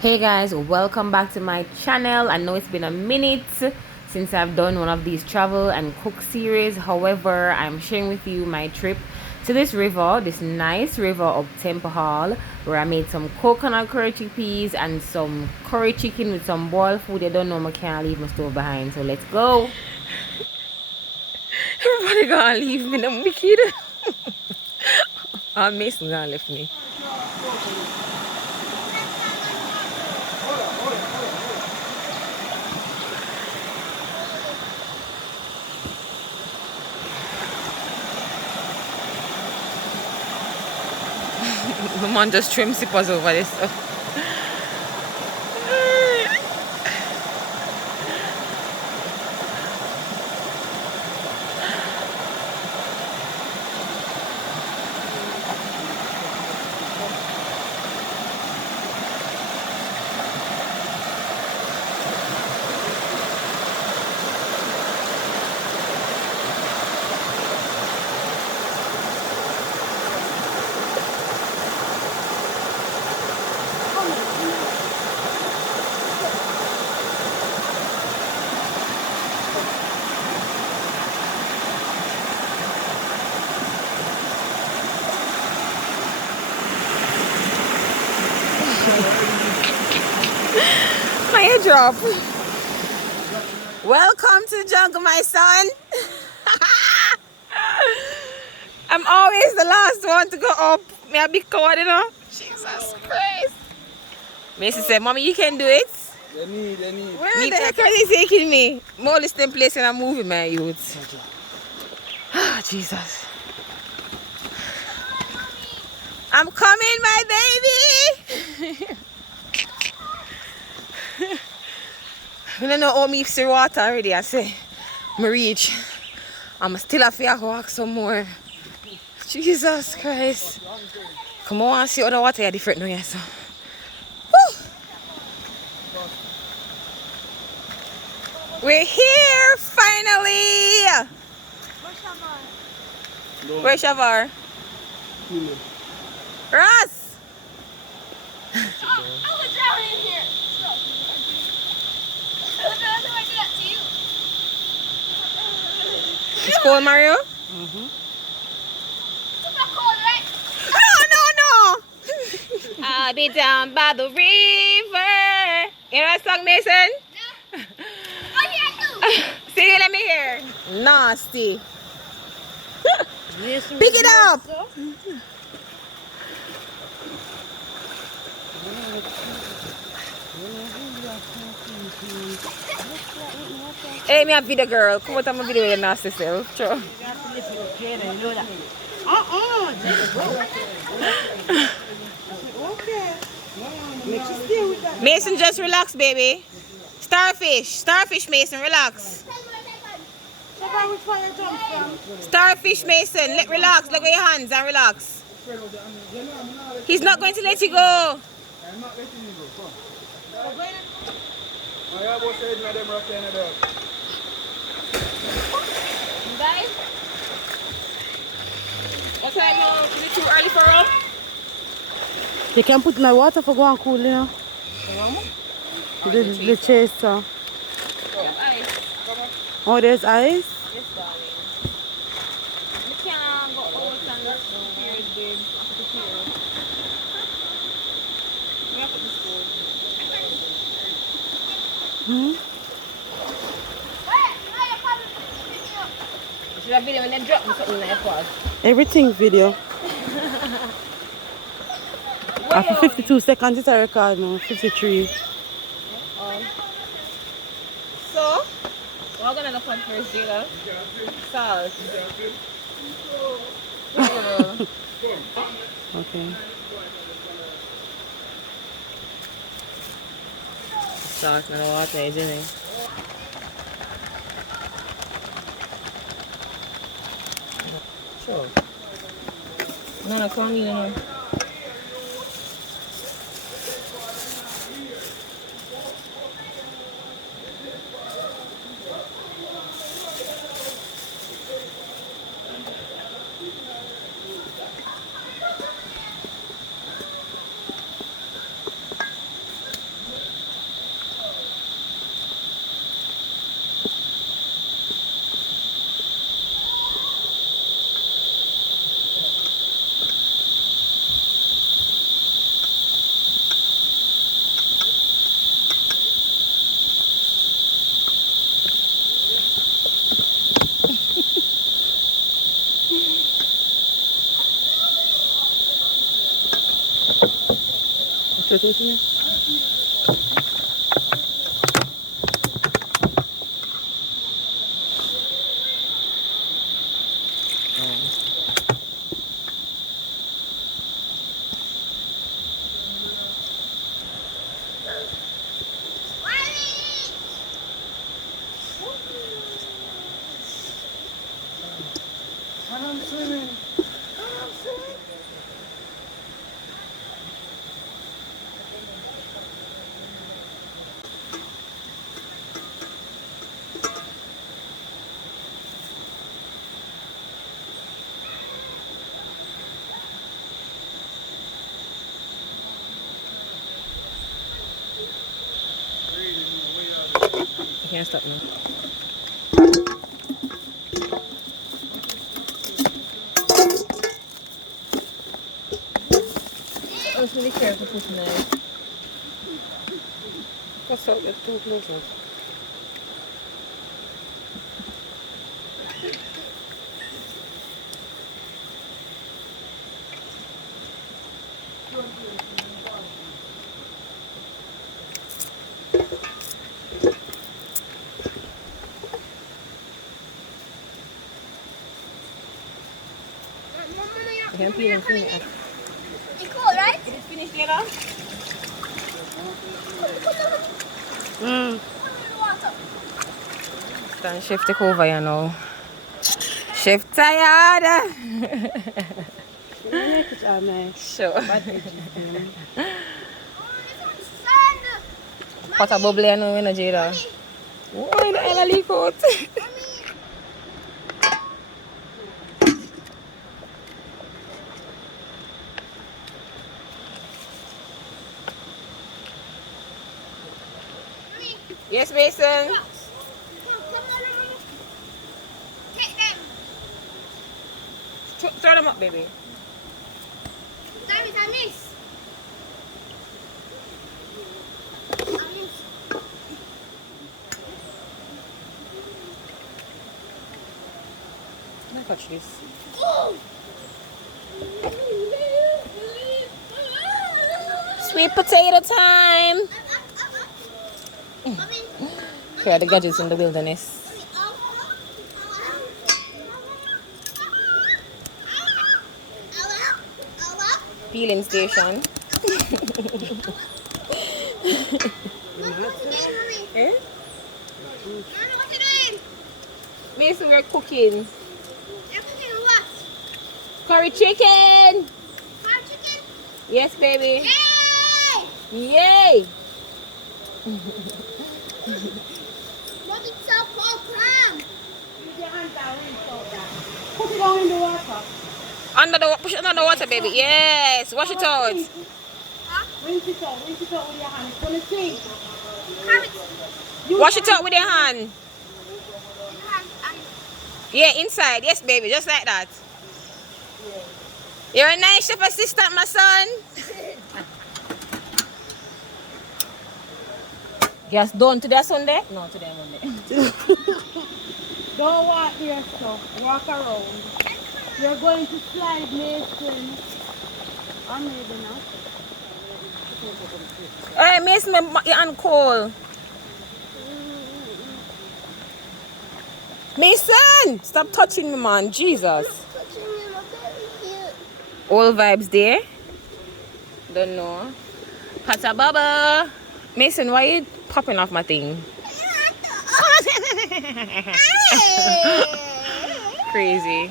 Hey guys, welcome back to my channel. I know it's been a minute since I've done one of these travel and cook series. However, I'm sharing with you my trip to this river, this nice river of Temple Hall, where I made some coconut curry chickpeas and some curry chicken with some boiled food. I don't know, I can't leave my stove behind, so let's go. Everybody gonna leave me, I'm wicked. Mason gonna leave me. My mom just trim sippers over this. Hiya drop. Welcome to the jungle, my son. I'm always the last one to go up. Me a big coward, you know. Jesus Christ. Mason said, Mommy, you can do it. They need. Where the heck are they taking me? More listing place and I'm moving, my youth. Ah, Jesus. I'm coming, my baby. I don't know how me see water already. I say, I reach. I'm still have to walk some more. Jesus Christ. Come on and see other water are different now, yes. Woo. We're here finally. Where's Shavar? Ross! I was down in here. How do I do that to you? It's cold, Mario? It's not cold, right? No. I'll be down by the river. You know that song, Mason? No. Oh, yeah, I do. Sing it, let me hear. Nasty. Pick it up. Hey, me a video girl. Come out, I'm a video with your nasty self. Sure. Mason, just relax, baby. Starfish, Mason, relax. Starfish, Mason, relax. Look at your hands and relax. He's not going to let you go. I'm not letting you go. Come. I have about said no them rock in there. Guys, what time now? Is it too early for us? You can put in the water for go and cool, you know. The chaser. Ice. Oh, there's ice? Yes, darling. We can't go out and go here, babe. Put it here. We have to put this food. Should I be there when they drop me something in the airport? Everything video. After 52 seconds, it's a record now. 53. So, we're gonna look on first, Jada. Salt. Okay. Salt and water, isn't it? Sure. No, come in, no. And I'm swimming. And I'm swimming. You can't stop now. I was really careful putting it. What's up? You're too close. You can peel and clean it. It's cool, right? Is it finished later? Mm. Then chef take over, you know. Chef tired. You make it all nice. Sure. This one's sand. Pot of bubble, you know, Jada. Why the hell leak out? Yes, Mason. Come on, Mommy. Take them. Throw them up, baby. Damn it, I miss. Let me touch this. Sweet potato time. Here are the gadgets in the wilderness. Peeling station. Eh? Mason, we're cooking. Curry chicken. Yes, baby. Yay! Put it down in the water. Push it under the water, baby. Yes, wash it out. Rinse it out with your hand. It's gonna sink. Wash it out with your hand. Yeah, inside. Yes, baby, just like that. You're a nice chef assistant, my son. Yes, done today Sunday? No, today Monday. Don't walk here, so walk around. You're going to slide, Mason. I'm maybe now. Hey, Mason, your hand cold. Mason, stop touching me, man. Jesus. All vibes there. Don't know. Pata baba. Mason, why you popping off my thing? Crazy.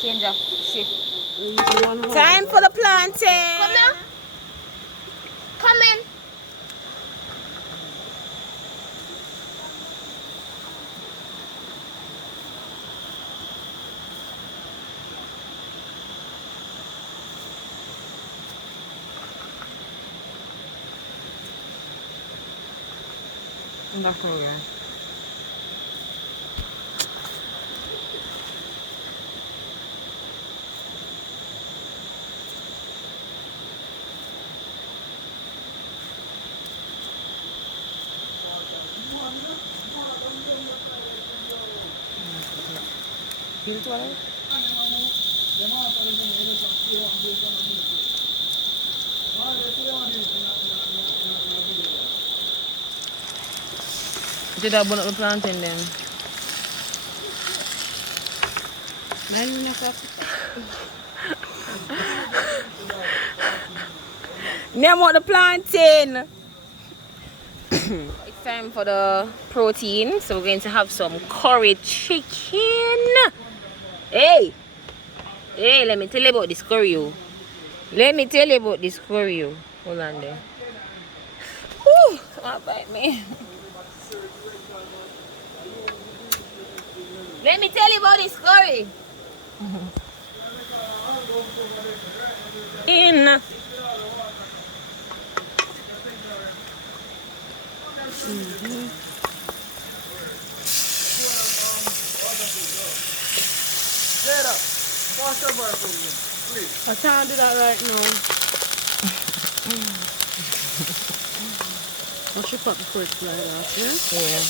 Change of shift. Time for the planting. Come now. Come in. That's all right. Did I burn up the plantain then? Name out the plantain. It's time for the protein, so we're going to have some curry chicken. Hey, let me tell you about this curry. Let me tell you about this curry. Hold on there. Whew, come on, bite me. Let me tell you about this curry. In. I can't do that right now. I should cut before it slide off, yeah? Yeah.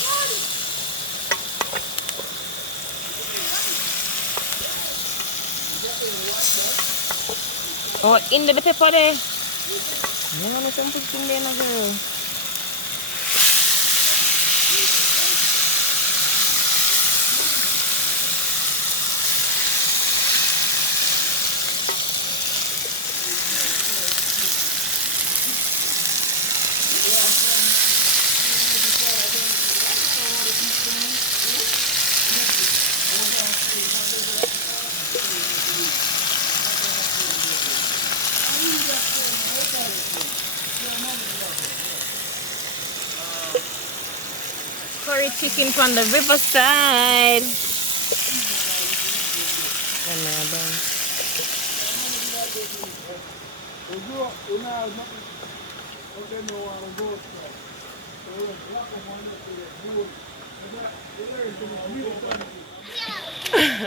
Oh, in the pepper there. No, no, some put in there, no girl. Curry chicken from the Riverside.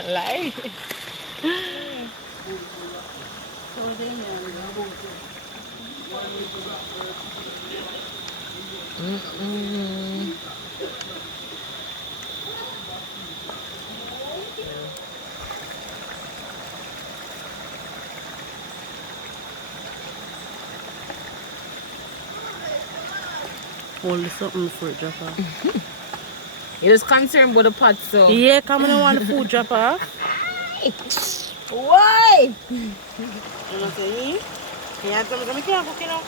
Like. Hold something before it drop off. You just concerned about the pot, so. Yeah, come on, I want the food drop off. Why? You know what I mean? Yeah, tell me I can't cook, you know.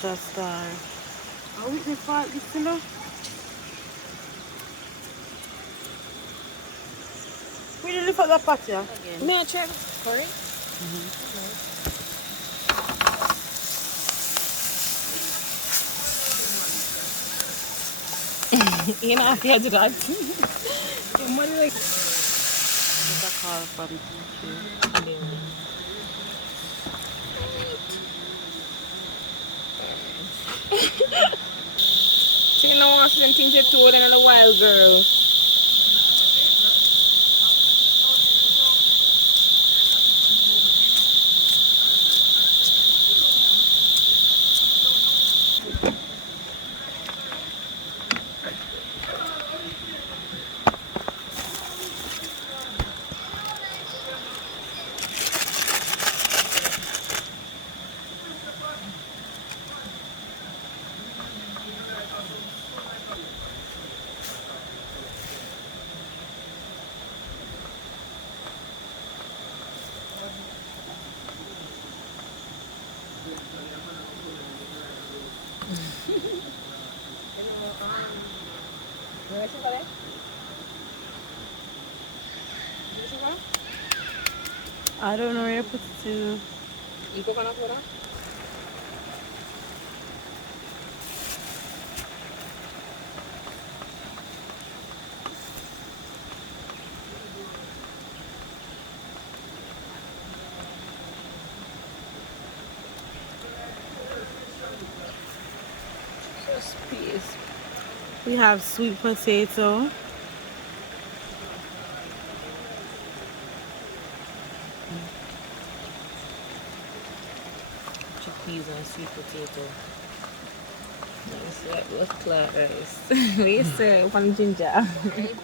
Just star. Are we the part this kilo? We didn't lift up the pot, yeah? May I try curry? You know, if you do that. Money like. So you know what some things you told in a while, girl. I don't know where to put it to. You coconut water? Just peas. We have sweet potato. peas and sweet potato. It's like blood clot rice. We used to one ginger.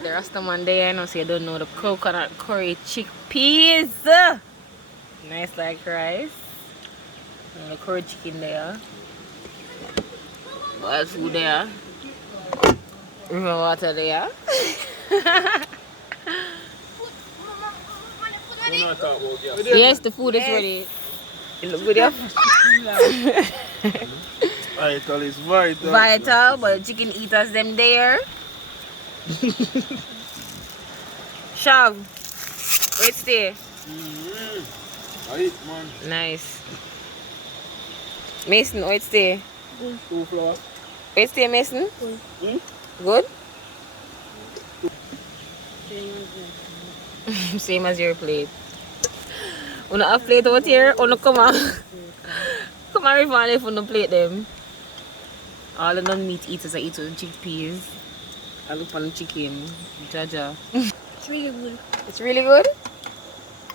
The rest of man there, I know, so you don't know the coconut curry chickpeas. Nice like rice. And the curry chicken there. Wild food there. River water there. Yes, the food is ready. In the video. Vital is vital. Vital, but the chicken eaters them there. Shav, where it stay? I eat, man. Nice. Mason, where it stay? Two flour. Where it stay, Mason? Hmm? Good? Same as your plate. Una have plate out here, una come on. Come on, River, if una plate them. All the non-meat eaters are eating chickpeas. I look on the chicken. Jaja. It's really good. It's really good?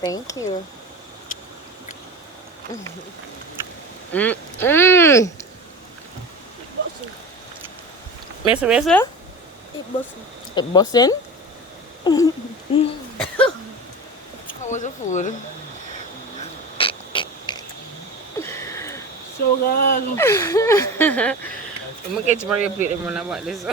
Thank you. Mesa? It busted. It bussin'? How was the food? So good. I'm gonna get you Mario plate and run about this.